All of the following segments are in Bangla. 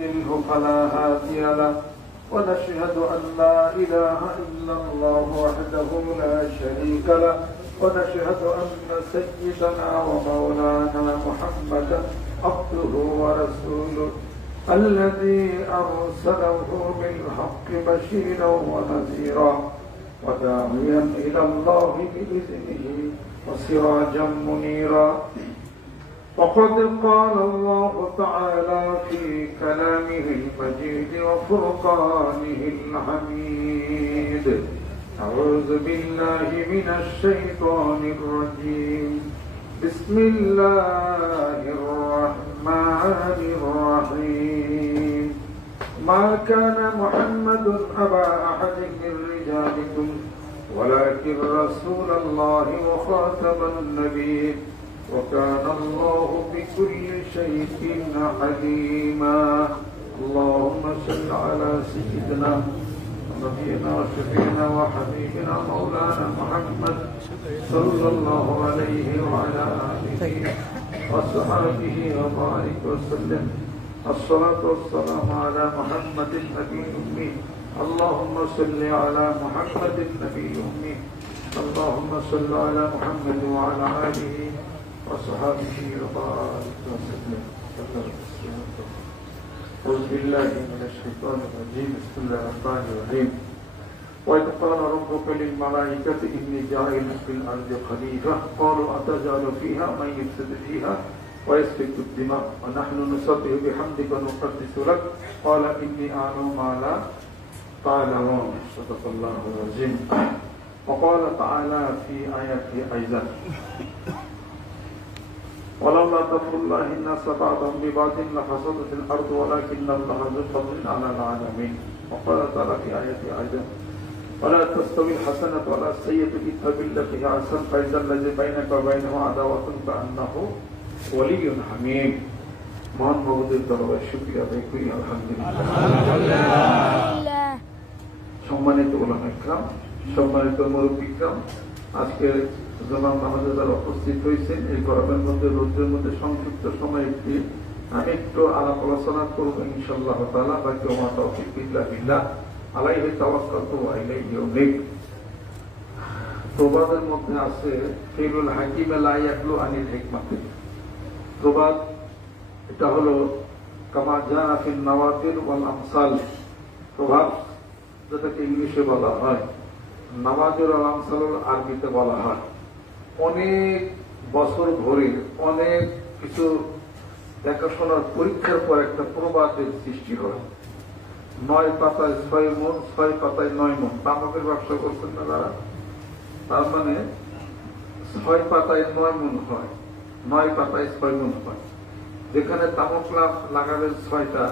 فلا هادي له ونشهد أن لا إله إلا الله وحده لا شريك له ونشهد أن سيدنا ومولانا محمدا عبده ورسوله الذي أرسله بالحق بشيرا ونذيرا وداعيا إلى الله بإذنه وسراجا منيرا. وقد قال الله تعالى في كلامه المجيد وفرقانه الحميد: أعوذ بالله من الشيطان الرجيم. بسم الله الرحمن الرحيم. ما كان محمد أبا أحد من رجالكم ولكن رسول الله وخاتم النبيين وكان الله بكل شيء عليما. اللهم صل على سيدنا ونبينا وشفيعنا وحبيبنا مولانا محمد صلى الله عليه وعلى آله وصحبه وبارك وسلم. الصلاة والسلام على محمد النبي الأمي. اللهم صل على محمد النبي الأمي. اللهم صل على محمد وعلى آله وصحبه وبارك وسلم. أعوذ بالله من الشيطان الرجيم. بسم الله الرحمن الرحيم. وإذ قال ربك للملائكة إني جاعل في الأرض خليفة قالوا أتجعل فيها من يفسد فيها ويسفك الدماء ونحن نسبح بحمدك ونقدس لك قال إني أعلم ما لا تعلمون. صدق الله العظيم. وقال تعالى في آياته أيضا: ولولا دفع الله الناس بعضهم ببعض لفسدت الأرض ولكن الله ذو فضل على العالمين. وقال تعالى في آياته أيضا: ولا تستوي الحسنة ولا السيئة ادفع بالتي هي أحسن فإذا الذي بينك وبينه عداوة كأنه ولي حميم. মহান ভগবতের দরবারে শুকরিয়া আদায় করি। আলহামদুলিল্লাহ। সম্মানিত উলামা ইকরাম, সম্মানিত মুরব্বী ইকরাম, আজকে জনাব নামাজে যারা উপস্থিত হয়েছেন, এই গরমের মধ্যে রোদ্রের মধ্যে সংক্ষিপ্ত সময় একটু আলাপ আলোচনা করব ইনশাআল্লাহ তাআলা। বাকি ওয়া তাওফীক বিল্লাহ বিল্লাহ আলাইহি তাওয়াক্কালতু ওয়া ইলাইহি উনীব। প্রবাদের মধ্যে আছে ফিরুল হাকিমে লা ইয়াকলু আনিল হিকমাতি। প্রবাদ এটা হলো কামা জাআ ফিন নাওয়াতির ওয়াল আমসাল। প্রবাদ যেটাকে ইংলিশে বলা হয়, নাওয়াতির ওয়াল আমসাল আরবিতে বলা হয়। অনেক বছর ধরে অনেক কিছু দেখাশোনার পরীক্ষার পর একটা প্রবাদের সৃষ্টি হয়। 9 পাতায় 6 মণ, 6 পাতায় 9 মণ। তামাকের ব্যবসা করছেন না যারা, তার মানে 6 পাতায় 9 মণ হয়, 9 পাতায় 6 মণ হয়। যেখানে তামাক লাগাবেন 6টা,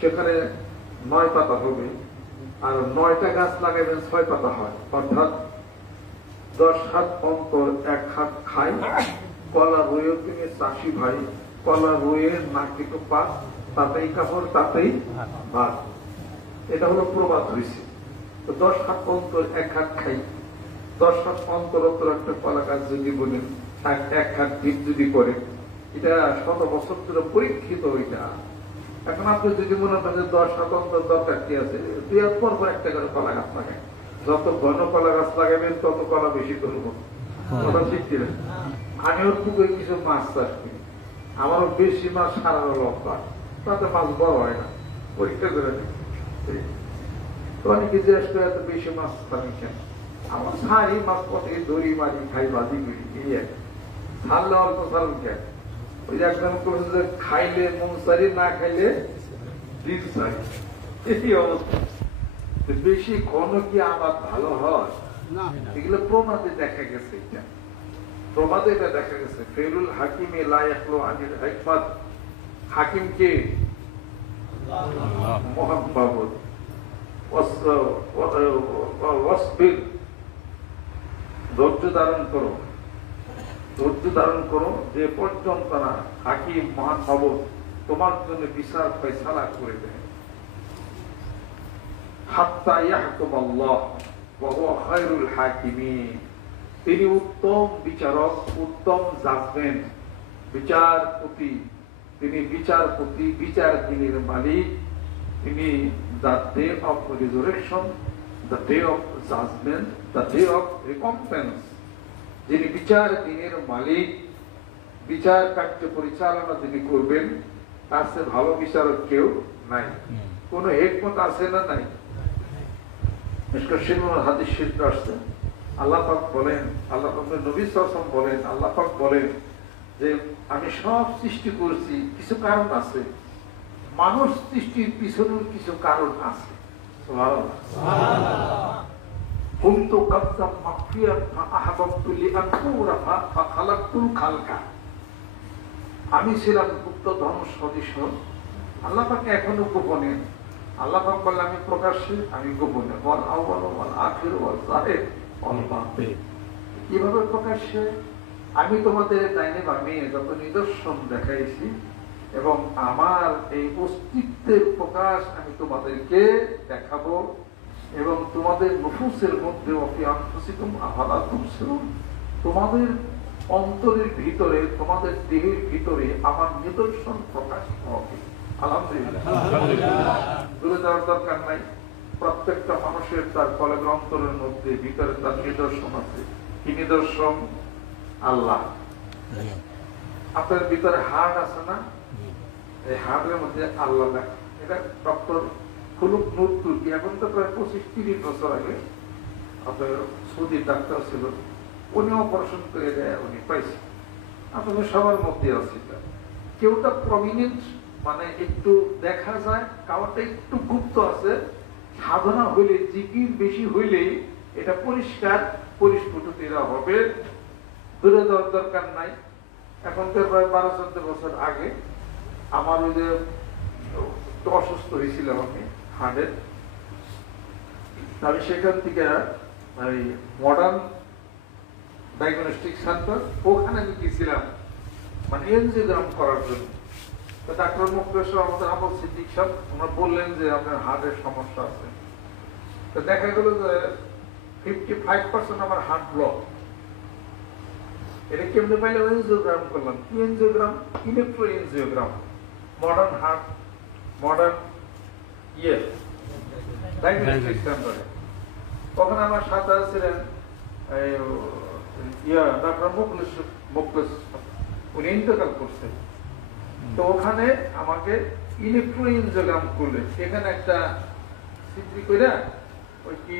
সেখানে 9 পাতা হবে, আর 9টা গাছ লাগাবেন 6 পাতা হয়। অর্থাৎ 10 হাত অন্তর 1 হাত খাই। কলা রয়েও তিনি চাষি ভাই, কলা রয়ের নাকি তো পাত, তাতেই কাপড় তাতেই ভাত। এটা হলো প্রবাদ হয়েছে। তো 10 হাত অন্তর 1 হাত খাই, 10 হাত অন্তর একটা কলা গাছ যদি বলেন, 1 হাত দ্বীপ যদি করে, এটা 100 বছর ধরে পরীক্ষিত। ওইটা এখন আপনি যদি মনে করেন যে 10 হাত অন্তর দরকার কি আছে, 2 হাত পর একটা করে কলা গাছ লাগায়। যত ঘন কলা গাছ লাগাবেন তত কলা বেশি করবো। কথা ঠিক ছিলেন। আমি ওর পুকুরে কিছু মাছ চাষ করি, আমারও বেশি মাছ সারানো লম্বা, তাতে মাছ বড় হয় না। পরীক্ষা করে তো অনেকে জিজ্ঞেস করে এত বেশি মাছ পানি কেন? আমার ছাড়ি মাছ পথে দড়ি মারি খাই, বাজি করি, এই এক ছাড়লে অল্প ছাড়ুন কেন? ওই যে একদম করছে যে খাইলে মন সারি, না খাইলে দিন সারি, এই অবস্থা। বেশি ঘন কি আবাদ ভালো হয়? এগুলো প্রমাদে দেখা গেছে। এটা প্রমাদে এটা দেখা গেছে। ফিরুল হাকিমে লা ইয়াকলু আনিল হিকমাত। হাকিম কে? মুহাম্মদ। ওয়াসবির, ধৈর্য ধারণ করো, ধৈর্য ধারণ করো যে পর্যন্ত না হাকিম মহান তোমার জন্য বিচার ফয়সালা করে দেয়। হাত্তা ইয়াহকুম আল্লাহ ওয়া হুয়া খায়রুল হাকিমিন। তিনি উত্তম বিচারক, উত্তম জাজমেন্ট, বিচারপতি, তিনি বিচারপতি, বিচারকিনীর মালিক, তিনি the day of resurrection, the day of judgment, the day of recompense. যিনি বিচারকিনীর মালিক, বিচার কার্য পরিচালনা যিনি করবেন, তার চেয়ে ভালো বিচারক কেউ নাই। কোন হিকমত আছে না নাই? হাদিস শরীফে আসছে, আল্লাহ পাক বলেন, আল্লাহ পাকের নবী সাল্লাল্লাহু আলাইহি ওয়াসাল্লাম বলেন, আল্লাহ পাক বলেন যে আমি সব সৃষ্টি করেছি, কিছু কারণ আছে, মানুষ সৃষ্টির পিছনেও কিছু কারণ আছে। সুবহানাল্লাহ, সুবহানাল্লাহ। কুনতু কাবজাম মাগফিরাত ফাআহবাবতু লিআনকুরা ফাখালাকতুল খালকা। আমি ছিলাম গুপ্ত ধন সদৃশ, আল্লাহ পাক এখনো গোপনে, আল্লাহ পাক বললেন আমি প্রকাশ্যে, আমি গোপনে। ওয়াল আউয়ালু ওয়াল আখিরু ওয়াল যাহির ওয়াল বাতিন। কিভাবে প্রকাশ্যে? আমি তোমাদের ডাইনে বামে যত নিদর্শন দেখাইছি এবং আমার এই অস্তিত্বের প্রকাশ আমি তোমাদেরকে দেখাবো, এবং তোমাদের নফুসের মধ্যে তোমাদের অন্তরের ভিতরে, তোমাদের দেহের ভিতরে আমার নিদর্শন প্রকাশ হবে। আলহামদুলিল্লাহ, দূরে যাওয়ার দরকার নাই। প্রত্যেকটা মানুষের তার কলের অন্তরের মধ্যে ভিতরে তার নিদর্শন আছে। কি নিদর্শন? আল্লাহ। আপনার ভিতরে হার্ট আছে না? এই হার্টের মধ্যে আল্লাহ লেখা। এটা ডক্টর খুলুক নূর তুর্কি, এখন তো প্রায় 25-30 বছর আগে আপনার সৌদি ডাক্তার ছিল, উনি অপারেশন করে দেয়, উনি পাইছে। আপনাদের সবার মধ্যে আছে। কেউটা প্রমিনেন্ট, মানে একটু দেখা যায়, কাউটা একটু গুপ্ত আছে। সাধনা হইলে, জিকির বেশি হইলে এটা পরিষ্কার পরিস্ফুট হবে। দূরে যাওয়ার দরকার নাই। এখন তো প্রায় 12-14 বছর আগে আমার ওই যে অসুস্থ হয়েছিলাম আমি হার্টের, আমি সেখান থেকে মডার্ন ডায়াগনস্টিক সেন্টার, ওখানে আমি গেছিলাম মানে এনজিওগ্রাম করার জন্য। ডাক্তার মুখলেশ্বর আমাদের আমল সিদ্দিক সাহেব, ওনারা বললেন যে আপনার হার্টের সমস্যা আছে। তো দেখা গেল যে 55% আমার হার্ট ব্লক। এটা কেমনে পাইলে? এনজিওগ্রাম করলাম। কি angiogram? Electro angiogram. Modern heart, modern diagnostic সেন্টারে। তখন আমার সাথে ছিলেন ডাক্তার মুখলেশ, উনি ইন্তেকাল করছেন। তো ওখানে আমাকে ইলেকট্রো এনজিওগ্রাম করলে, এখানে একটা সিদ্রি করে ওই কি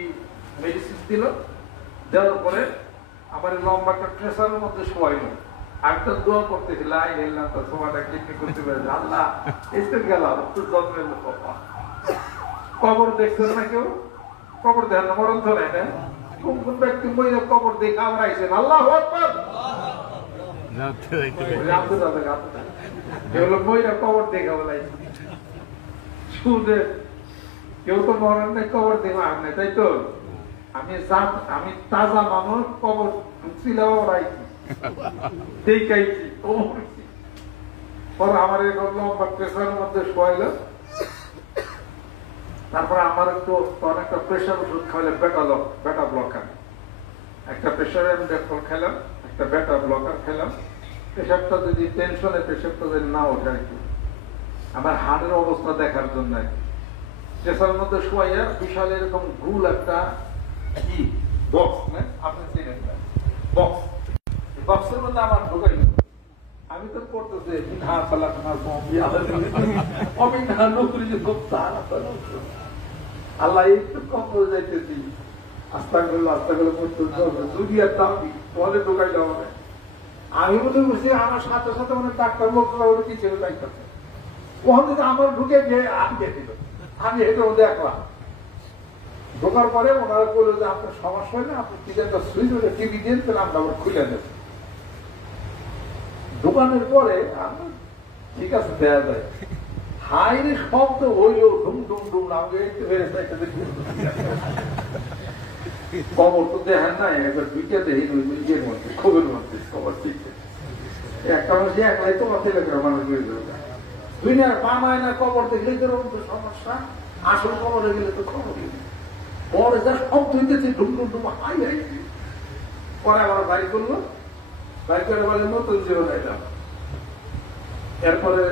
মেডিসিন দিল, দেওয়ার পরে আমার লম্বা একটা ট্রেসারের মধ্যে শোয়াইল। একটা দোয়া করতেছিল, সময়টা কিডনি করতে পারে, আল্লাহ এসে গেলাম তো জন্মের কবর দেখছেন না কেউ? কবর দেখেন না, মরণ ধরে না? কোন কোন ব্যক্তি মহিলা কবর দেখে আমরা আইসেন, আল্লাহ মহিলা কবর দেখে বলাইছে। শুনে কেউ তো মরণ নেই, কবর দেখে আর নেই, তাই তো? আমি তাজা মানুষ, কবর ঢুকছিলাম, ওরাইছি, দেখাইছি, পরে আমার এরকম লম্বা প্রেশারের মধ্যে শোয়াইল। তারপরে আমার একটু একটা প্রেশার ওষুধ খাইলে বেটা ব্লকার, একটা প্রেশারে আমি ডেটল খেলাম, একটা বেটা ব্লকার খেলাম। প্রেশারটা যদি টেনশনে প্রেশারটা যদি না ওঠে আর কি, আমার হার্টের অবস্থা দেখার জন্য আর কি, প্রেশারের মধ্যে শোয়াইয়া বিশাল এরকম গুল একটা কি বক্স, না আপনি চিনেন না বক্স, বক্সের মধ্যে আমার ঢোকাইল। আমি তো করতেছি আল্লাহ একটু কম করে যাইতেছি, আস্তা করলে দুনিয়ার দাম বলে ঢোকাইলে হবে। আমি মনে করছি আমার সাথে সাথে অনেক ডাক্তার লোকরা ওরা কি ছিল যাইতেছে, ওখান থেকে আমার ঢুকে গিয়ে আটকে দিল। আমি হেঁটেও দেখলাম, ঢোকার পরে ওনারা বললো যে আপনার সমস্যা হয় না, আপনি কি একটা সুইচ ওটা টিভি দিয়ে তাহলে আমরা আবার খুলে নেব। দোকানের পরে ঠিক আছে দেয়া যায়, হাইরে শব্দ হইল ডুম ডুম ডুম, আমাকে খবর তো দেখেন না, একবার দুইটা দেখি ইয়ের মধ্যে, খবরের মধ্যে খবর ঠিক একটা মানুষ একলাই তোমার টেলিগ্রাম মানুষ হয়ে যাবে। দুনিয়ার পামায় না খবর দেখলে যেরকম তো সমস্যা, আসল খবরে গেলে তো খবর পরে যা শব্দ হইতেছে ডুম ডুম ডুম, হাই হাই। পরে আবার বাড়ি করলো, বাড়ি করে বলে নতুন জীবন এলাম। এরপরে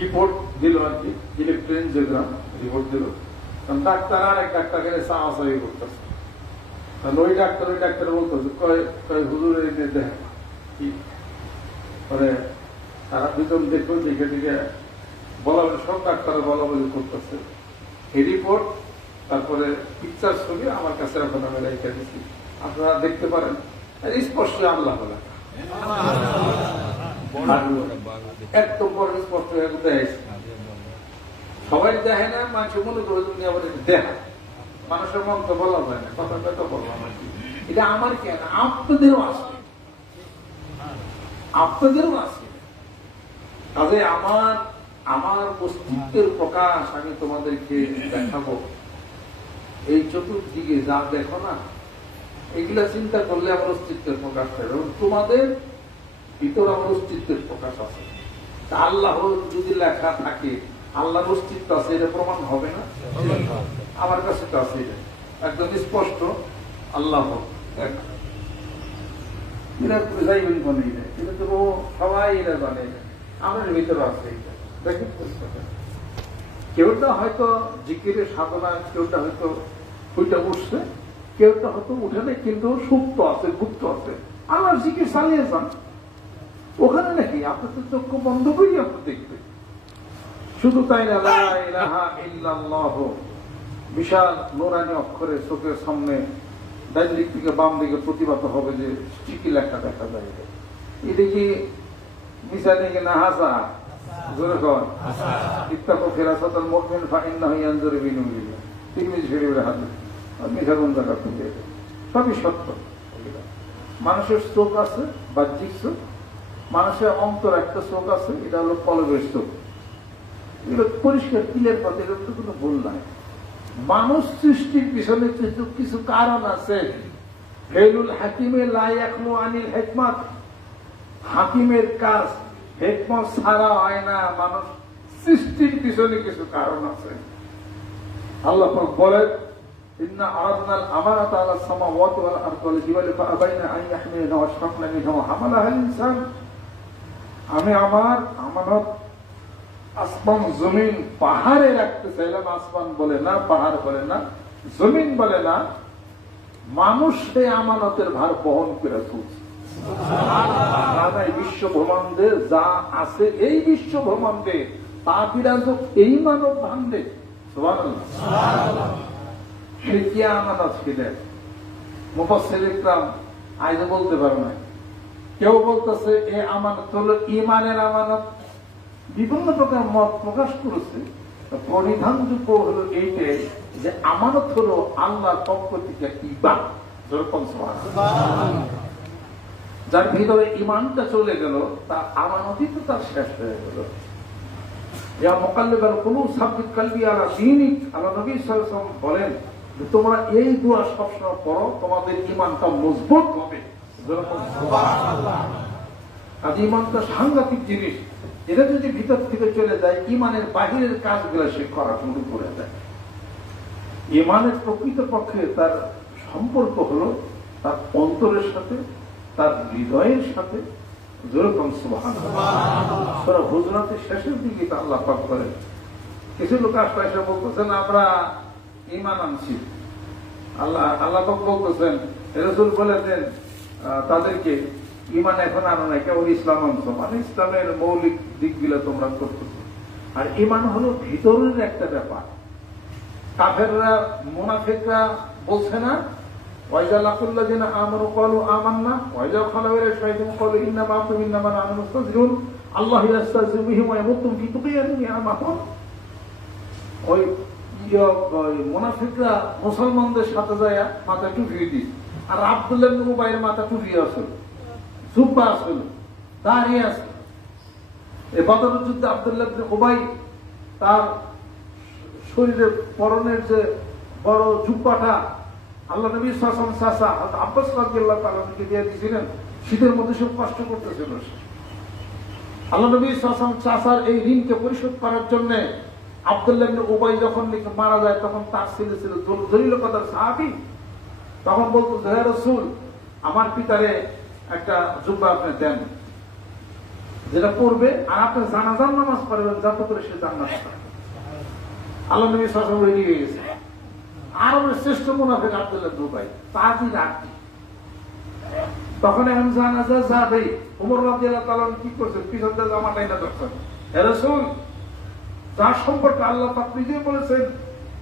রিপোর্ট দিল আর কি, ইলেকট্রোএনজিওগ্রাম রিপোর্ট দিল। কারণ ডাক্তার আর এক ডাক্তারকে চাওয়াচাই করতেছে। তাহলে ওই ডাক্তার বলতেছে হুজুর এনে দেখেন কি মানে তারা দুজন দেখো দেখে দেখে বলা বলি, সব ডাক্তার বলা বলি করতেছে। এই রিপোর্ট তারপরে পিকচার ছবি আমার কাছে এখন আমি রেখে দিচ্ছি, আপনারা দেখতে পারেন। স্পষ্ট আল্লাহ বলে একদম বড় স্পষ্ট দেখাইছে। সবাই দেখে না, মানুষ মনে করে দেখা, মানুষের মন তো বলা হয় না, কথাটা তো বললাম আর কি। এটা আমার কেন, আপনাদেরও আছে, আপনাদেরও আছে। কাজে আমার অস্তিত্বের প্রকাশ আমি তোমাদেরকে দেখাবো। এই চতুর্দিকে যা দেখো না, এগুলা চিন্তা করলে আমার অস্তিত্বের প্রকাশ হয়, এবং তোমাদের ভিতর আমার অস্তিত্বের প্রকাশ আছে। আল্লাহ যদি লেখা থাকে, আল্লাহর অস্তিত্ব আছে, এটা প্রমাণ হবে না? আমার কাছে তো আছে, এটা একদম স্পষ্ট। আল্লাহ এরা যাইবেন কোন, এটা তো সবাই এরা জানে, আমার ভিতরে আছে। এটা দেখেন, কেউটা হয়তো জিকিরের সাধনা, কেউটা হয়তো ওইটা উঠছে, কেউটা হয়তো উঠে নেই, কিন্তু সুপ্ত আছে, গুপ্ত আছে। আমার জিকির চালিয়ে যান, ওখানে নাকি আপনাদের চক্ষু বন্ধ করি আপনি দেখবেন। শুধু তাই না, লা ইলাহা ইল্লাল্লাহ বিশাল নোরানি অক্ষরে চোখের সামনে ডান দিক থেকে বাম দিকে প্রতিবাদ হবে, যে চিঠি লেখা দেখা যায়। এটা কি মিশা দিকে না হাসা জোরে কর ইত্তাকু ফিরাসাতাল মুমিন ফাইন্নাহু ইয়ানজুরু বিনুরিহি, তিরমিজি শরীফের হাদিস। মিশা কোন জায়গা থেকে, সবই সত্য। মানুষের চোখ আছে, বাহ্যিক চোখ, মানুষের অন্তর একটা চোখ আছে, এটা হলো কলবের চোখ। এগুলো পরিষ্কার কিলের পথে, এর তো কোনো ভুল নাই। মানুষ সৃষ্টির পিছনে কিছু কারণ আছে। ফেলুল হাকিমে লা ইয়াখলু আনিল হিকমাত, হাকিমের কাজ হিকমত ছাড়া হয় না। মানুষ সৃষ্টির পিছনে কিছু কারণ আছে। আল্লাহ পাক বলেন, ইন্না আরাদনাল আমানাতা আলাস সামাওয়াতি ওয়াল আরদি ওয়াল জিবালি ফাআবাইনা আন ইয়াহমিলনাহা ওয়াশফাকনা মিনহু ওয়া হামালাহাল ইনসান। আমি আমার আমানত আসমান জমিন পাহাড়ে রাখতে চাইলাম। আসমান বলে না, পাহাড় বলে না, জমিন বলে না, মানুষ সেই আমানতের ভার বহন করে চলছে। বিশ্ব ব্রহ্মাণ্ডে যা আছে, এই বিশ্ব ব্রহ্মাণ্ডে তা বিরাজক এই মানব ভাণ্ডে। সুবহানাল্লাহ। সে কি আমানত ছিলেন? মুফাসসির ইকরাম আজ বলতে পারে না। কেউ বলতেছে এই আমানত হলো ঈমানের আমানত, বিভিন্ন প্রকার মত প্রকাশ করেছে। পরিধানযোগ্য হলো এইটাই যে আমানত হলো আল্লাহর পক্ষ থেকে ঈমান, যেরকম যার ভিতরে ঈমানটা চলে গেল, তার আমানতই তো তার শেষ হয়ে গেল। ইয়া মুকাল্লিবাল কুলুব সাব্বিত কালবি আলা দীনিক, আল্লাহ নবী সাল্লাল্লাহু আলাইহি ওয়াসাল্লাম বলেন যে তোমরা এই দোয়া সবসময় পড়ো, তোমাদের ঈমানটা মজবুত হবে। যেরকম সুবহানাল্লাহ। আজ ঈমানটা সাংঘাতিক জিনিস। এটা যদি ভিতর থেকে চলে যায়, ঈমানের বাহিরের কাজগুলো সে করা শুরু করে দেয়। ঈমানের প্রকৃত পক্ষে তার সম্পর্ক হলো তার অন্তরের সাথে, তার হৃদয়ের সাথে। যেরকম সুবহানাল্লাহ। সূরা হুজুরাতের শেষের দিকে আল্লাহ পাক করেন, কিছু লোক আসলে বলতেছেন আমরা ঈমান আনছি। আল্লাহ পাক বলতেছেন, রাসূল বলে দেন তাদেরকে, ঈমান এখন আনো না, কেবল ইসলাম আনছো, মানে ইসলামের মৌলিক দিকগুলো তোমরা করতেছো। আর ঈমান হলো ভিতরের একটা ব্যাপার। কাফেররা, মুনাফিকরা বলছে না, ওয়াইজা লাকুল্লাযিনা আমানু ক্বালু আমান্না ওয়াইজা খালাউ ইলা শাইতান ক্বালু ইন্না মা'কুম ইন্নামা নাহনু মুস্তাহজিউন আল্লাহু ইয়াস্তাহজিউ বিহিম ওয়া ইয়ামুদ্দুহুম ফি তুগয়ানিহিম ইয়ামাহুন। ওই মুনাফিকরা মুসলমানদের সাথে যায় মাথা টুপিয়ে দিই, আর আব্দুল্লাহ ইবনে উবাইয়ের মাথা টুপিয়ে আসল, জুব্বা আসল, দাঁড়িয়ে আসল। এই বদরের যুদ্ধে আব্দুল্লাহ ইবনে উবাই তার শরীরে পরনের যে বড় জুব্বাটা আল্লাহ নবী সাল্লাল্লাহু আলাইহি ওয়াসাল্লাম আব্বাস রাদিয়াল্লাহু তাআলা কে দিয়ে দিয়েছিলেন, শীতের মধ্যে সব কষ্ট করতেছিল। আল্লাহ নবী সাল্লাল্লাহু আলাইহি ওয়াসাল্লাম চাচার এই ঋণকে পরিশোধ করার জন্য আব্দুল্লাহ ইবনে উবাই যখন মারা যায়, তখন তার ছেলে ছিল জলিল কদর সাহাবী। তখন বলতো, হে রাসূল, আমার পিতারে একটা জুব্বা আপনি দেন। যেটা পড়বে আর আপনি জানাজার নামাজ পড়বেন যাতে করে সে জান্নাত পায়। আল্লাহ নবী সাল্লাল্লাহু আলাইহি ওয়াসাল্লাম এগিয়ে গেছে। আরবের শ্রেষ্ঠ মুনাফিক আব্দুল্লাহ দুবাই তাজি রাখি তখন এখন জানাজা যাবে ওমর রাদিয়াল্লাহু তাআলা কি করছে পিছন দিয়ে জামাটাই না ধরছেন। হে রাসূল, যার সম্পর্কে আল্লাহ পাক নিজে বলেছেন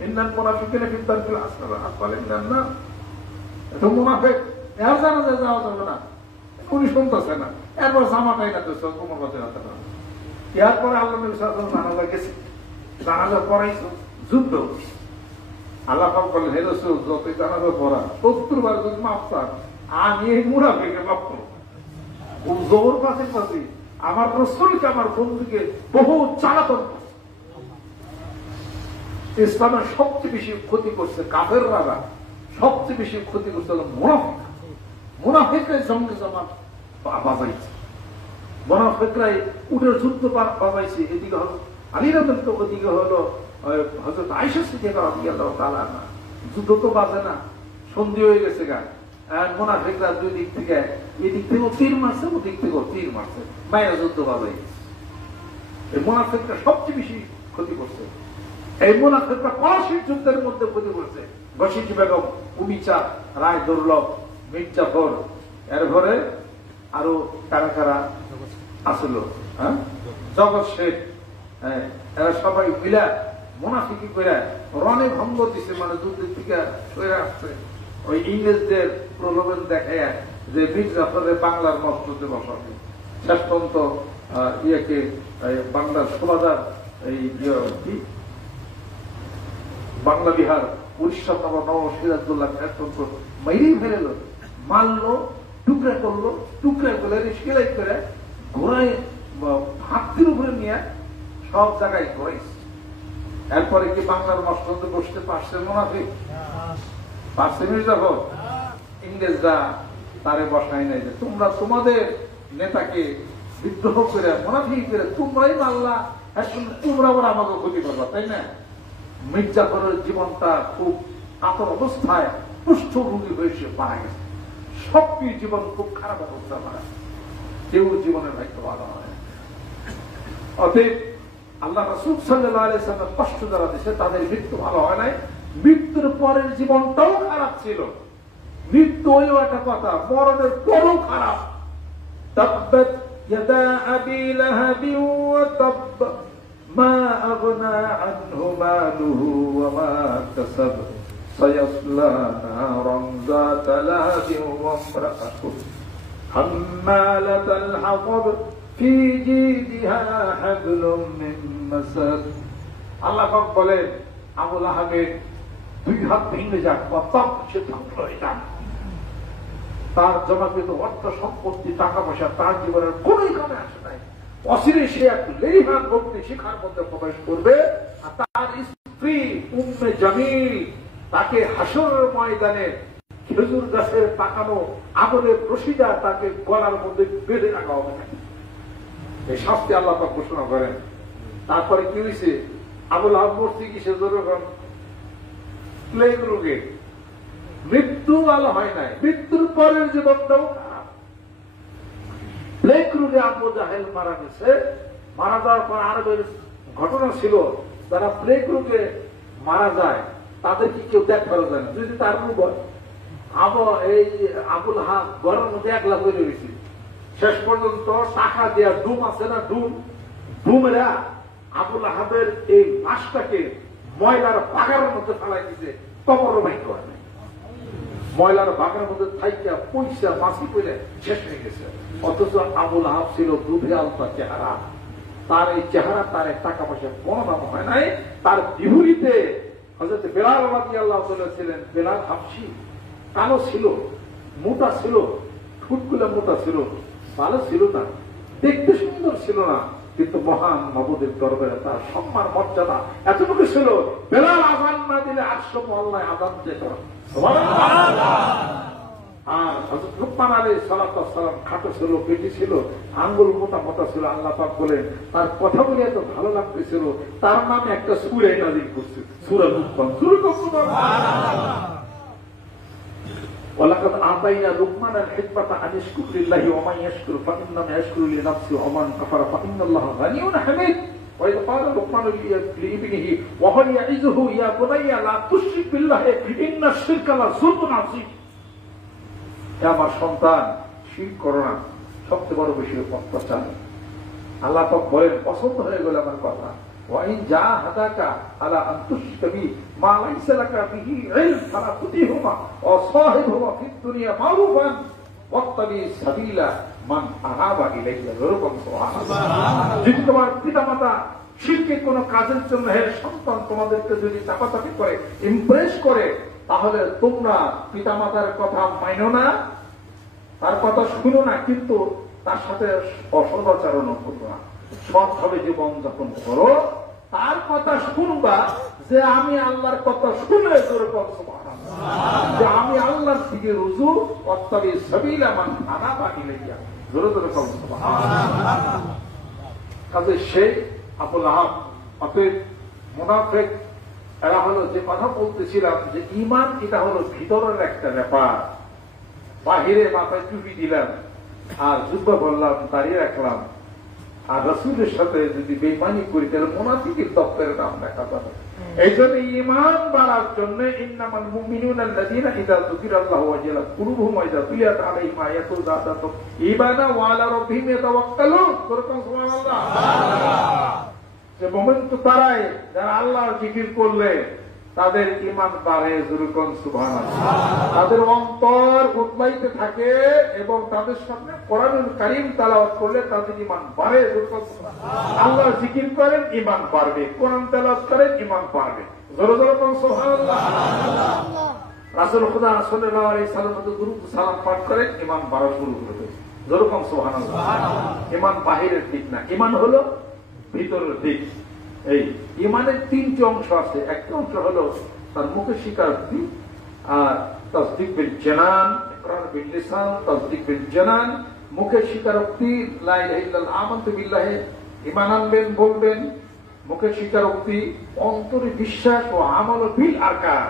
ইন্নাল মুনাফিকিনা ফি দারকিল আসফালি মিনান নার, এটা মুনাফিক, এর জানাজা যাওয়া যাবে না। উনি শুনতেছে না, এরপর জামাটাই না ধরছে ওমর রাদিয়াল্লাহু তাআলা। এরপরে আল্লাহ নবী সাল্লাল্লাহু আলাইহি ওয়াসাল্লাম জানাজা গেছে, জানাজা পড়াইছো, যুদ্ধ। আল্লাহ পাক বললেন, হে রাসূল, যতই জানাজা পড়া ৭০ বার যদি মাফ চান, আমি এই মুনাফিককে মাফ করব। খুব জোর পাশে আমার রাসূলকে আমার বন্ধুকে বহু চালাতন করছে। ইসলামের সবচেয়ে বেশি ক্ষতি করছে কাফেররা, সবচেয়ে বেশি ক্ষতি করছে হলো মুনাফিক। মুনাফিকরাই জঙ্গে জমা বাজাইছে, মুনাফিকরাই উটের যুদ্ধ বাজাইছে। এদিকে হলো আলী রাদিয়াল্লাহু, ওদিকে হলো হযরত আয়েশা সিদ্দিকা রাদিয়াল্লাহু তাআলা আনহা। যুদ্ধ তো বাজে না, সন্ধি হয়ে গেছে গা। আর মুনাফিকরা দুই দিক থেকে, এদিক থেকেও তীর মারছে, ওদিক থেকেও তীর মারছে, মায়ের যুদ্ধ বাজাই গেছে। এই মুনাফিকরা সবচেয়ে বেশি ক্ষতি করছে। এই মুনাফিকরা পলাশির যুদ্ধের মধ্যে ক্ষতি করছে। বশির বেগম, উমিচা, রায় দুর্লভ, মির্জাফর, এরপরে আরো কারা কারা আসলো, জগৎ শেখ, এরা সবাই মিলা মুনাফিকি করে রণে ভঙ্গ দিছে, মানে যুদ্ধের থেকে সরে আসছে। ওই ইংরেজদের প্রলোভন দেখায় যে মির্জাফরের বাংলার মসজিদে বসাবে, শেষ পর্যন্ত ইয়েকে বাংলার সুবাদার এই কি বাংলা বিহার উড়িষ্যা নব সিরাজউদ্দৌলা শেষ পর্যন্ত মেরেই ফেলেল, মারলো, টুকরা করলো, টুকরা করে সেলাই করে ঘোড়ায় হাতির উপরে নিয়ে সব জায়গায় ঘোরাইছে। এরপরে কি বাংলার মসজিদে বসতে পারছে মুনাফিক? পারছে মির্জাফর? ইংরেজরা তারে বসায় নাই যে তোমরা তোমাদের নেতাকে বিদ্রোহ করে মুনাফিক করে তোমরাই মারলা, এখন তোমরা আবার আমাকে ক্ষতি করবা, তাই না? মির্জাফরের জীবনটা খুব আতর অবস্থায় পুষ্ট রোগী হয়ে সে মারা গেছে। সবকিছু জীবন খুব খারাপ অবস্থা মারা, কেউ জীবনের ভাগ্য ভালো হয়। অতএব আল্লাহ রাসূল সাল্লাল্লাহু আলাইহি ওয়াসাল্লাম কষ্ট যারা দিয়েছে তাদের মৃত্যু ভালো হয় নাই, মৃত্যুর পরের জীবনটাও খারাপ ছিল। মৃত্যু হইলেও একটা কথা, মরণের পরও খারাপ। তাব্বাত ইয়াদা আবি লাহাবি ওয়া তাব মা আগনা আনহু মালুহু ওয়া মা কাসাব সায়াসলা নারান যাতা লাহাবিন ওয়া ইমরাআতুহু হাম্মালাতাল হাতাব ফি জিদিহা হাবলুম মিন মাসাদ। আল্লাহ পাক বলেন, আবু লাহাবের দুই হাত ভেঙে যাক, অতঃ সে ধ্বংস হয়ে যাক। তার জমাকৃত অর্থ সম্পত্তি, টাকা পয়সা তার জীবনের কোন কামে আসে নাই। অচিরে সে এক লেলিহান ভক্তি শিখার মধ্যে প্রবেশ করবে, আর তার স্ত্রী উম্মে জামিল তাকে হাসরের ময়দানে খেজুর গাছের পাকানো আগুনের রশিদা তাকে গলার মধ্যে বেঁধে রাখা হবে। এই শাস্তি আল্লাহ পাক ঘোষণা করেন। তারপরে কি হয়েছে? আবু লাহাব মরছে কিসে? যখন প্লেগ রোগে, মৃত্যু ভালো হয় নাই, মৃত্যুর পরের জীবনটাও খারাপ। প্লেগ রোগে আবু জাহেল মারা গেছে। মারা যাওয়ার পর আরবের ঘটনা ছিল, যারা প্লেগ রোগে মারা যায় তাদের কি কেউ ত্যাগ করা যায় না, যদি তার রোগ হয়। এই আবুল হাব ঘরের মধ্যে একলা করে রয়েছে। শেষ পর্যন্ত টাকা দেওয়া ডুম আছে না, ডুমেরা আবুল হাবের এই লাশটাকে ময়লার বাগানের মধ্যে ফেলাই দিছে, কবর ভাগ্য হয় নাই। ময়লার বাগানের মধ্যে থাইকা পয়সা মাছি পড়ে শেষ হয়ে গেছে। অথচ আবুল হাব ছিল দুধে আলতা চেহারা, তার এই চেহারা, তার টাকা পয়সা কোনো দাম হয় নাই। তার বিহুরিতে হযরত বেলাল রাদিয়াল্লাহু তাআলা ছিলেন। বেলাল হাবশী, কালো ছিল, মোটা ছিল, ঠোঁটগুলো মোটা ছিল, ভালো ছিল না, দেখতে সুন্দর ছিল না, কিন্তু মহান মাবুদের দরবারে তার সম্মান মর্যাদা এতটুকু ছিল, বেলাল আযান না দিলে ৮০০ মহল্লায় আযান যেত। আর হযরত লুকমান আলাইহিস সালাম খাটো ছিল, পেটি ছিল, আঙ্গুল মোটা মোটা ছিল। আল্লাহ পাক বলেন, তার কথাগুলি এত ভালো লাগতেছিল, তার নামে একটা সূরা নাযিল করছে, সূরা লুকমান। ওয়ালাকাদ আতাইনা লুকমানাল হিকমাতা আন ইয়াশকুর লিল্লাহি ওয়া মান ইয়াশকুর ফাইন্নামা ইয়াশকুরু লিনাফসিহি ওয়া মান কাফারা ফাইন্নাল্লাহা গানিয়্যুন হামিদ ওয়া ইয ক্বালা লুকমানু লিইবনিহি ওয়া হুয়া ইয়াইযুহু ইয়া বুনাইয়া লা তুশরিক বিল্লাহি ইন্নাশ শিরকা লাযুলমুন আযীম। হে আমার সন্তান, শিরক করো না, সবচেয়ে বড় বেশি অত্যাচার। আল্লাহ পাক বলেন, পছন্দ হয়ে গেল আমার কথা, وإن جاهداك على أن تشرك بي ما ليس لك به علم فلا تطعهما وصاحبهما في الدنيا معروفا واتبع سبيل من أناب إلي। যদি তোমার পিতামাতা শিরকে কোন কাজের জন্য হে সন্তান তোমাদেরকে যদি চাপাচাপি করে, ইমপ্রেস করে, তাহলে তোমরা পিতামাতার কথা মানো না, তার কথা শুনো না, কিন্তু তার সাথে অসদাচরণ করো না, সৎভাবে জীবন যাপন করো, তার কথা শুনবা যে আমি আল্লাহর কথা শুনে যে আমি আল্লাহর দিকে রুজু অত্যাবি সাবিলা মান আনাবা ইলাইয়া জোরে জোরে কাজে সেই আবুল আহাব অতএব মুনাফিক এরা হলো, যে কথা বলতেছিলাম যে ঈমান এটা হলো ভিতরের একটা ব্যাপার। বাহিরে মাথায় টুপি দিলাম আর যুদ্ধ বললাম, দাঁড়িয়ে রাখলাম, আর রাসূলের সাথে যদি বেঈমানি করি তাহলে মুনাফিকের দপ্তরের নাম দেখা যাবে। এই জন্য ঈমান বাড়ার জন্য ইন্নামাল মুমিনুনা আল্লাযীনা ইযা যুকিরাল্লাহু ওয়াজিলাত কুলুবুহুম ওয়া ইযা তুলিয়াত আলাইহিম আয়াতুহু যাদাতুহুম ঈমানা ওয়া আলা রাব্বিহিম ইয়াতাওয়াক্কালুন। সুবহানাল্লাহ। যে মুমিন তো তারাই যারা আল্লাহর জিকির করলে তাদের ঈমান বাড়ে, যুরকন সুবহানাল্লাহ। তাদের অন্তর উৎমাইতে থাকে এবং তাদের সামনে কোরআনুল কারীম তেলাওয়াত করলে তাদের ঈমান বাড়ে, যুরকন সুবহানাল্লাহ। আল্লাহর জিকির করেন, ঈমান বাড়বে, কোরআন তেলাওয়াত করেন, ঈমান বাড়বে, জোরে জোরে কোন সুবহানাল্লাহ। রাসূল খুদা সাল্লাল্লাহু আলাইহি সাল্লাম দুরূদ সালাম পাঠ করেন, ঈমান বাড়া শুরু করে, জোরে কোন সুবহানাল্লাহ। ঈমান বাহিরের দিক না, ঈমান হলো ভিতরের দিক। এই ঈমানের তিনটি অংশ আছে। একটা অংশ হলো তার মুখে স্বীকারোক্তি, আর তাসদীক বিল জানান, ইকরার বিল লিসান, তাসদীক বিল জানান, মুখে স্বীকারোক্তি লা ইলাহা ইল্লাল্লাহ আমানতু বিল্লাহি, ঈমান আনবেন, বলবেন, মুখে স্বীকারোক্তি, অন্তরে বিশ্বাস ও আমল বিল আরকান,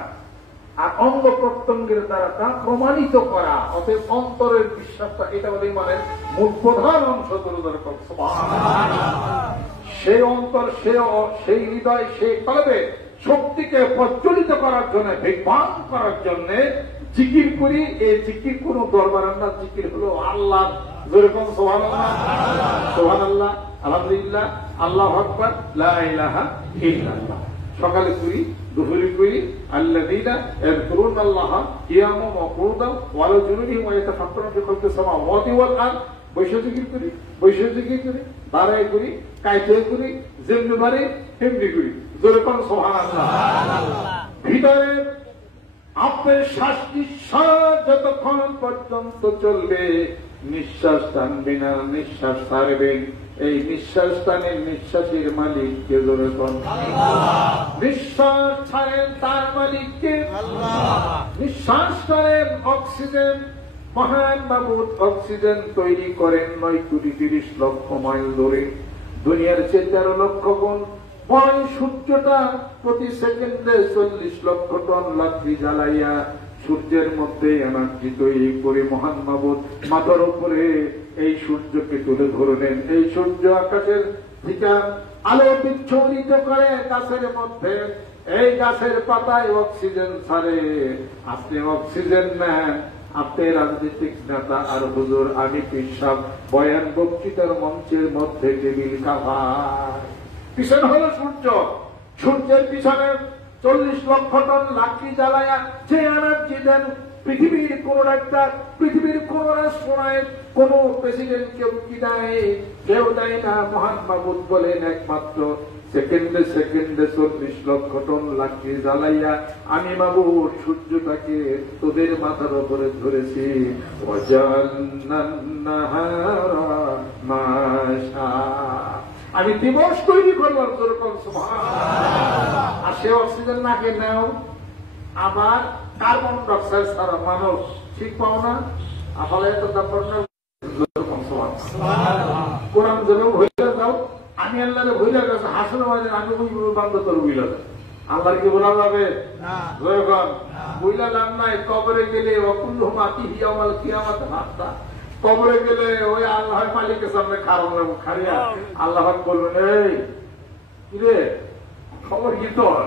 আর অঙ্গ প্রত্যঙ্গের দ্বারা তা প্রমাণিত করা। অতএব অন্তরের বিশ্বাসটা এটা হলো ঈমানের মূল প্রধান অংশ। সেই অন্তর, সেই হৃদয়, সেই কলবে শক্তিকে প্রজ্বলিত করার জন্য, বিদ্বান করার জন্য জিকির করি। এই জিকির কোন দরবারের না, জিকির হলো আল্লাহ। যেরকম সুবহানাল্লাহ, সুবহানাল্লাহ, আলহামদুলিল্লাহ, আল্লাহু আকবার, লা ইলাহা ইল্লাল্লাহ। সকালে করি, দুপুরে করি, আল্লাযীনা ইয়াযকুরুনাল্লাহা কিয়ামান ওয়া কুউদান ওয়া আলা জুনুবিহিম ওয়া ইয়াতাফাক্কারুনা ফি খালকিস সামাওয়াতি ওয়াল আরদ। বৈশে জিকির করি, বৈশে জিকির করি, দাঁড়ায় করি, কাইতে করি, যেমনি পারি তেমনি করি, জোরে কোন সুবহানাল্লাহ। ভিতরে আপনার শ্বাস নিঃশ্বাস যতক্ষণ পর্যন্ত চলবে, নিঃশ্বাস টানবে না, নিঃশ্বাস ছাড়বেন, এই নিঃশ্বাস টানের নিঃশ্বাসের মালিককে জোরে কোন নিঃশ্বাস ছাড়েন তার মালিককে। নিঃশ্বাস টানেন অক্সিজেন, মহান মাবুদ অক্সিজেন তৈরি করেন 9,30,00,000 মাইল ধরে, দুনিয়ার চেয়ে 13 লক্ষ গুণ। ওই সূর্যটা প্রতি সেকেন্ডে 40 লক্ষ টন লাকড়ি জ্বালাইয়া সূর্যের মধ্যে এনার্জি তৈরি করে মহান মাবুদ মাথার উপরে এই সূর্যকে তুলে ধরলেন। এই সূর্য আকাশের দিকে আলো বিচ্ছুরিত করে গাছের মধ্যে, এই গাছের পাতায় অক্সিজেন ছাড়ে। আপনি অক্সিজেন নেন, আপনি রাজনৈতিক নেতা আর হুজুর আমি পিসাব বয়ান বক্তৃতার মঞ্চের মধ্যে টেবিল কাভার, পিছনে হলো সূর্য, সূর্যের পিছনে 40 লক্ষ টন লাকড়ি জ্বালায়া যে এনার্জি দেন পৃথিবীর কোন একটা, পৃথিবীর কোন রাষ্ট্রায় কোন প্রেসিডেন্ট কেউ কি দেয়? কেউ দেয় না। মহান মাবুদ বলেন একমাত্র সেকেন্ডে সেকেন্ডে 40 লক্ষ টন লাকড়ি জ্বালাইয়া আমি মাবুদ সূর্যটাকে তোদের মাথার উপরে ধরেছি। আমি দিবস তৈরি করলাম, আর সে অক্সিজেন নাকে নেও, আবার কার্বন ডাইঅক্সাইড ছাড়া মানুষ ঠিক পাও না। আসলে এত ব্যাপার না। কোরআন যেন ভুলে যাও, আমি আল্লাহরে ভুলে গেছে, হাসুর মাঝে আমি বন্ধ করে বুঝলে আল্লাহর কি বলা যাবে? বইলা লাভ নাই। কবরে গেলে অকুল্লু মাতি হিয়ামাল কিয়ামাত হাত্তা, কবরে গেলে ওই আল্লাহ মালিকের সামনে খারাপ খারিয়া আল্লাহ বলবেন, এই কিরে খবর কি তোর?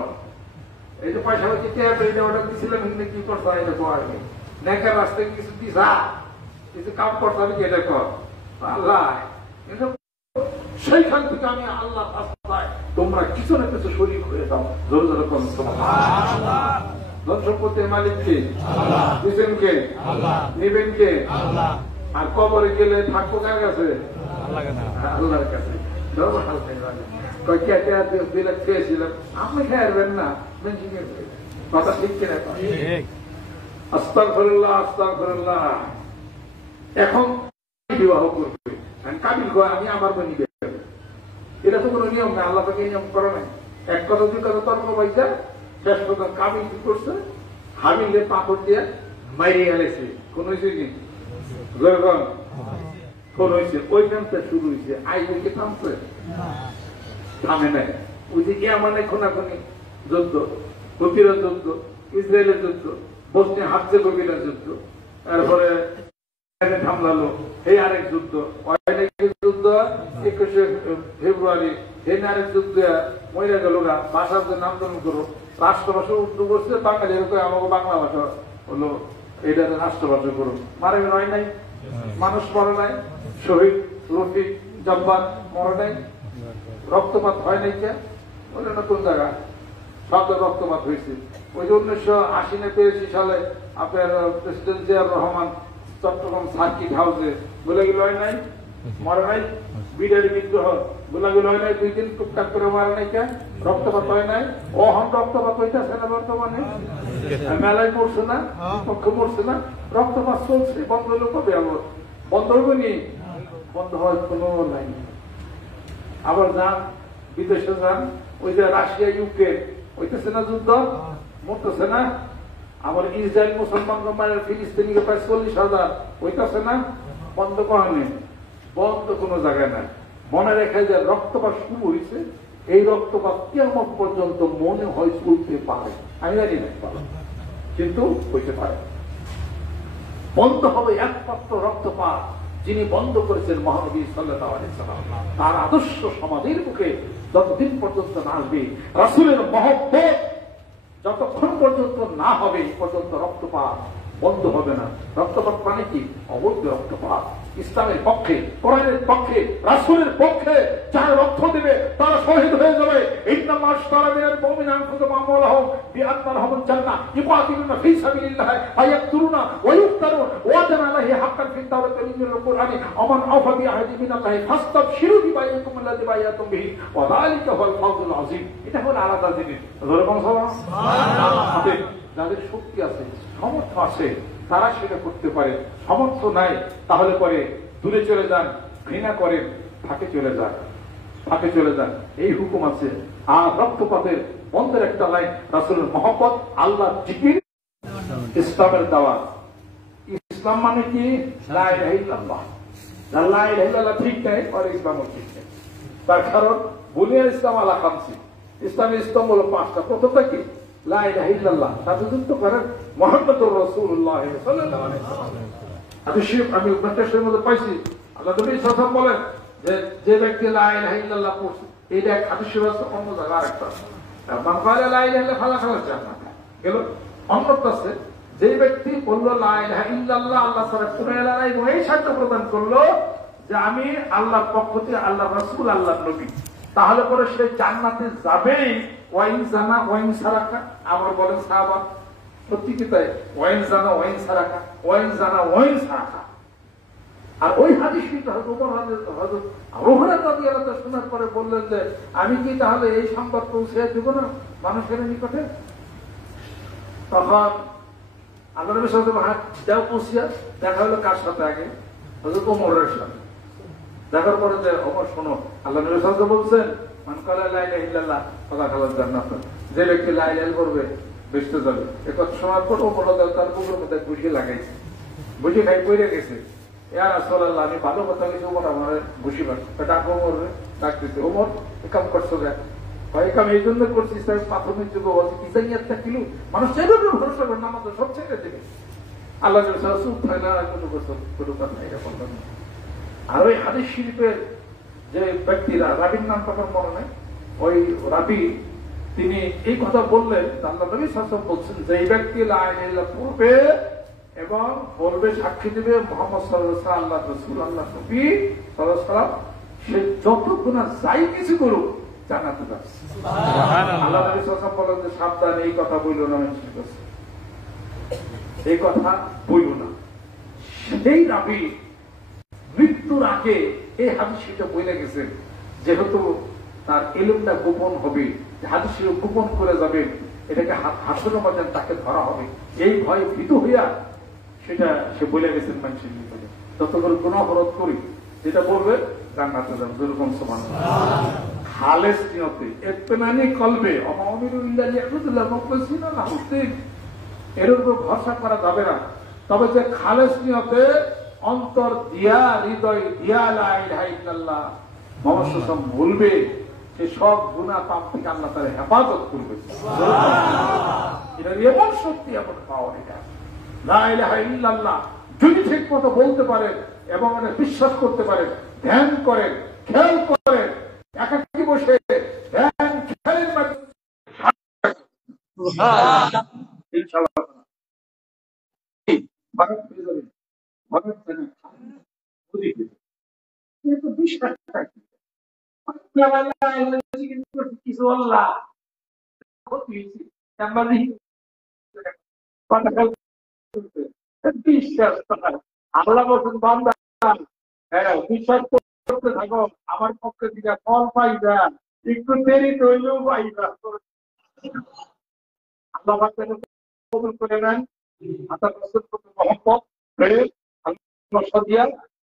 এই যে পয়সা পাচ্ছি ওটা দিছিলাম, কি করছো? এটা কর নেকার রাস্তায় কিছু দিছা, কিছু কাম করতে হবে, এটা কর। আল্লাহ সেইখান থেকে আমি আল্লাহ রাস্তায় তোমরা কিছু না কিছু শরীর হয়ে দাও। জোরে জোরে করুন ধন সম্পত্তির মালিক কে? দিচ্ছেন কে? নিবেন কে? আর কবরে গেলে থাকবো কার কাছে? আল্লাহর কাছে। খেয়েছিলাম, আপনি খেয়ারবেন না, কথা ঠিক কিনা? আস্তাগফিরুল্লাহ আস্তাগফিরুল্লাহ। এখন বিবাহ করবে কাবিল গো, আমি আমার বনি দেব, এটা তো কোনো নিয়ম না। আল্লাহ তাকে নিয়ম করে নাই। এক কথা দুই কথা তর্ক পাইছে, শেষ কথা কাবিল কি করছে? হাবিলে পাথর দিয়ে মাইরে গেলেছে। কোন হয়েছে কি? কোন হয়েছে? ওইখান থেকে শুরু হয়েছে। আইকে থামছে? থামে নাই। ওই যে ইয়ামানে খোনাখুনি যুদ্ধ, প্রতিরোধ যুদ্ধ, ইসরায়েলের যুদ্ধ, বসনিয়া হার্জেগোভিনার যুদ্ধ, তারপরে থামলালো এই আরেক যুদ্ধ, যুদ্ধ 21শে ফেব্রুয়ারি এই আরেক যুদ্ধ মহিলা গেল গা। ভাষার যে নামকরণ করো, রাষ্ট্রভাষা উর্দু করছে, বাঙালি এরকম আমাকে বাংলা ভাষা হলো এটা রাষ্ট্রভাষা করুন। মারে নয় নাই, মানুষ মরে নাই, শহীদ রফিক জব্বার মরে নাই, রক্তপাত হয় নাই। কে ওটা নতুন জায়গা সব রক্তপাত হয়েছে। ওই যে 1980-83 সালে আপনার প্রেসিডেন্ট জিয়াউর রহমান চট্টগ্রাম সার্কিট হাউসে গোলাগুলি হয় নাই, মরে নাই। বিডারি বিদ্রোহ গোলাগুলি হয় নাই, 2 দিন টুকটাক করে মারে নাই। কে রক্তপাত হয় নাই? অহন রক্তপাত হইতেছে না বর্তমানে? মেলায় মরছে না, পক্ষ মরছে না, রক্তপাত চলছে। বন্ধ হইল কবে? আবার বন্ধ হইব নি? বন্ধ হওয়ার কোনো নাই। আবার যান বিদেশে যান, ওই যে রাশিয়া ইউক্রেন হইতেছে না যুদ্ধ, মরতেছে না? আবার ইসরায়েল মুসলমান ফিলিস্তিনিকে প্রায় 40,000 হইতেছে না? বন্ধ করা নেই, বন্ধ কোনো জায়গায় নাই। মনে রেখে যে রক্তপাত শুরু হয়েছে, এই রক্তপাত কিয়ামত পর্যন্ত মনে হয় চলতে পারে। আমি জানি না, কিন্তু হইতে পারে। বন্ধ হবে একমাত্র রক্তপাত যিনি বন্ধ করেছেন মহানবী সাল্লাল্লাহু আলাইহি ওয়াসাল্লাম। তার আদর্শ সমাজের মুখে যতদিন পর্যন্ত না আসবে, রাসূলের মহব্বত যতক্ষণ পর্যন্ত না হবে, পর্যন্ত রক্তপাত বন্ধ হবে না। রক্তপাত মানে কি? অবৈধ রক্তপাত। ইসলামের পক্ষে, কোরআনের পক্ষে, রাসূলের পক্ষে যারা রক্ত দেবে তারা শহীদ হয়ে যাবে। ইন্নামা আশতারা মিনাল মুমিনিনা আনফুসাহুম ওয়া আমওয়ালাহুম বিআন্না লাহুমুল জান্নাহ ইউকাতিলুনা ফী সাবিলিল্লাহ ফায়াকতুলুনা ওয়া ইউকতালুন ওয়া জানা আলাইহি হাক্কান ফিত তাওরাতি ওয়াল ইনজিল ওয়াল কুরআনি ওমান আওফা বিআহদি মিনাল্লাহি ফাস্তাবশিরু বিবাইয়াকুম আল্লাযী বায়াতুম বিহি ওয়া যালিকা হুয়াল ফাওজুল আযীম। এটা হলো আলাদা জিনিস। সুবহানাল্লাহ। যাদের শক্তি আছে, সামর্থ্য আছে, তারা সেটা করতে পারে। সামর্থ্য নাই তাহলে পরে দূরে চলে যান, ঘৃণা করেন, ফাঁকে চলে যান, ফাঁকে চলে যান, এই হুকুম আছে। আর রক্তপাতের বন্ধের একটা লাইন রাসূলের মহব্বত, আল্লাহ জিকির, ইসলামের দাওয়াত। ইসলাম মানে কি? লা ইলাহা ইল্লাল্লাহ। লা ইলাহা ইল্লাল্লাহ ঠিক নাই, আর ইসলামও ঠিক নেই। তার কারণ বুনিয়াল ইসলাম আলা খামসি, ইসলামের স্তম্ভ হলো 5টা। প্রথমটা কি? লা ইলাহা ইল্লাল্লাহ। তাতে যুক্ত করেন মুহাম্মদুর রাসূলুল্লাহ সাল্লাল্লাহু আলাইহি ওয়াসাল্লাম। আমি উপন্যাসের মধ্যে পাইছি, আল্লাহ নবী সাল্লাল্লাহু আলাইহি ওয়াসাল্লাম বলেন যে ব্যক্তি লা ইলাহা ইল্লাল্লাহ পড়ছে, এটা এক হাদিস আছে, অন্য জায়গা আরেকটা আছে। মান ক্বালা লা ইলাহা ইল্লাল্লাহ ফালাখাল জান্নাহ গেল। অন্যটা আছে, যে ব্যক্তি বলল লা ইলাহা ইল্লাল্লাহ, আল্লাহ ছাড়া কোনো ইলাহ নাই, এবং এই সাক্ষ্য প্রদান করলো যে আমি আল্লাহর পক্ষ থেকে, আল্লাহর রাসূল, আল্লাহর নবী, তাহলে পরে সে জান্নাতে যাবেই। ওয়াইন জানা ওয়াইন সারাকা, আবার বলেন সাহাবা, সত্যি কি তাই? ওয়াইন জানা ওয়াইন সারাকা, ওয়াইন জানা ওয়াইন সারাকা। আর ওই হাদিস কিন্তু হযরত আবু হুরায়রা রাদিয়াল্লাহু আনহু শোনার পরে বললেন যে আমি কি তাহলে এই সংবাদ পৌঁছে দেব না মানুষের নিকটে? তখন আল্লাহ নবী সাল্লাল্লাহু আলাইহি ওয়াসাল্লাম হাত দাও পৌঁছিয়া দেখা হলো কার সাথে? আগে হযরত ওমরের সাথে। দেখার পরে যে ওমর শোনো, আল্লাহ নবী সাল্লাল্লাহু আলাইহি ওয়াসাল্লাম বলছেন মান ক্বালা লা ইলাহা ইল্লাল্লাহ ফালাখাল জান্নাহ, যে ব্যক্তি লা ইলাহা ইল্লাল্লাহ বলবে বেহেশতে যাবে। একথা শোনার পর ওমর তার বুকের মধ্যে বুঝিয়ে লাগাইছে, বুঝিয়ে খাই পড়ে গেছে। ইয়া রাসূলুল্লাহ, আমি ভালো কথা কিছু ওমর আমার বুঝিবার ডাকবো, ওমর ডাকতেছে। ওমর কাম করছো, আমি এই জন্য করছি প্রাথমিক যুগে বলছি কিসাইয়াতটা কিলু মানুষ সেভাবে ভরসা করে না, আমাদের সব ছেড়ে দেবে। আল্লাহ চুপ হয় না, কোনো কথা এটা বলবেন না। আর ওই হাদিস শরীফের যে ব্যক্তিরা, রাবির নাম তখন মনে নেই, ওই রাবি তিনি এই কথা বললেন, আল্লাহ নবী সাল্লাল্লাহু আলাইহি বলছেন যে এই ব্যক্তি লা ইলাহা ইল্লাল্লাহ পড়বে এবং বলবে, সাক্ষী দেবে মুহাম্মদ সাল্লাল্লাহু আলাইহি ওয়াসাল্লাম আল্লাহ রাসূল, আল্লাহ নবী সাল্লাল্লাহু আলাইহি ওয়াসাল্লাম, সে যত গুনাহ যাই কিছু করুক জান্নাতে যাবে। সুবহানাল্লাহ। আল্লাহ নবী সাল্লাল্লাহু আলাইহি ওয়াসাল্লাম বলেন যে সাবধান, এই কথা বইল না, মানুষের কাছে এই কথা বইল না। সেই রাবি মৃত্যুর আগে এই হাদিস শরীফটা বলে গেছে, যেহেতু তার ইলমটা গোপন হবে, হাদিস শরীফ গোপন করে যাবে, এটাকে হাসরের মধ্যে তাকে ধরা হবে, এই ভয় ভীত হইয়া সেটা সে বলে গেছেন মানুষের নিকটে। যত করে গুনাহ হরত করি যেটা বলবে জান্নাতে যাবে, যেরকম সুবহানাল্লাহ। খালেস নিয়তে ইত্মিনানি কলবে অমাউমিরু ইল্লা লিয়াবুদুল্লাহ মুখলিসিনা লাহুদ্দিন, এর উপর ভরসা করা যাবে না। তবে যে খালেস নিয়তে অন্তর দিয়া, হৃদয় দিয়া লা ইলাহা ইল্লাল্লাহ মুহাম্মদ সাল্লাল্লাহু আলাইহি ওয়াসাল্লাম বলবে, সে সব গুনাহ পাপ থেকে আল্লাহ তাআলা হেফাজত করবে। সুবহানাল্লাহ। এটা এমন শক্তি, এমন পাওয়ার, এটা লা ইলাহা ইল্লাল্লাহ যদি ঠিক মতো বলতে পারেন এবং এটা বিশ্বাস করতে পারেন, ধ্যান করেন, খেয়াল করেন, একাকী বসে ধ্যান খেয়ালের মাধ্যমে ইনশাআল্লাহ ভারত পেয়ে যাবেন। ভারত কিন্তু বিশ্বাস থাকে কিছু আল্লাহ বিশ্বাস, আল্লাহ বলছেন বান্দা বিশ্বাস করতে থাকো, আমার পক্ষে থেকে ফল পাইবা, একটু দেরি হইলেও পাইবা। আল্লাহ কবুল করে নেন।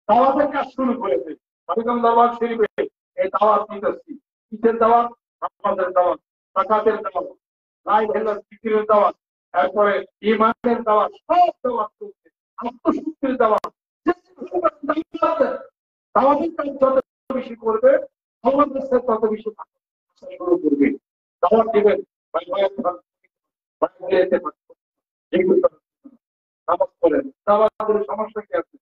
দাওয়াতের কাজ শুরু করেছে দরবার শরীফে। এই দাওয়াত দিতেছি, কিসের দাওয়াত? আমাদের দাওয়াত, যাকাতের দাওয়াত, লা ইলাহা ইল্লাল্লাহ জিকিরের দাওয়াত, তারপরে ঈমানের দাওয়াত, সব দাওয়াত করছে, আত্মশুদ্ধির দাওয়াত। দাওয়াতের কাজ যত বেশি করবে, আমাদের সাথে তত বেশি শুরু করবে। দাওয়াত দিবেন, সমস্যা কি আছে?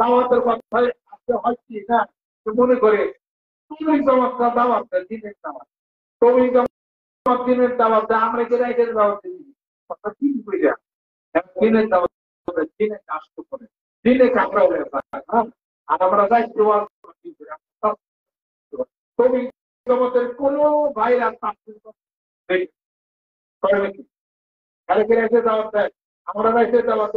দাওয়াতের কথায় আসতে হয় কি না, মনে করে তুমি জমাতটা দাওয়াত দিনের দাওয়াত, তুমি জমাত দিনের দাওয়াত, আমরা কে রাইটের দাওয়াত দিই, কথা ঠিক বুঝে দিনের দাওয়াত, দিনে কাজ করে, দিনে কাপড়া হয়ে থাকে, আর আমরা দায়িত্ব তুমি জগতের কোন ভাইরা দাওয়াত দেয়, আমরা রাইটের দাওয়াত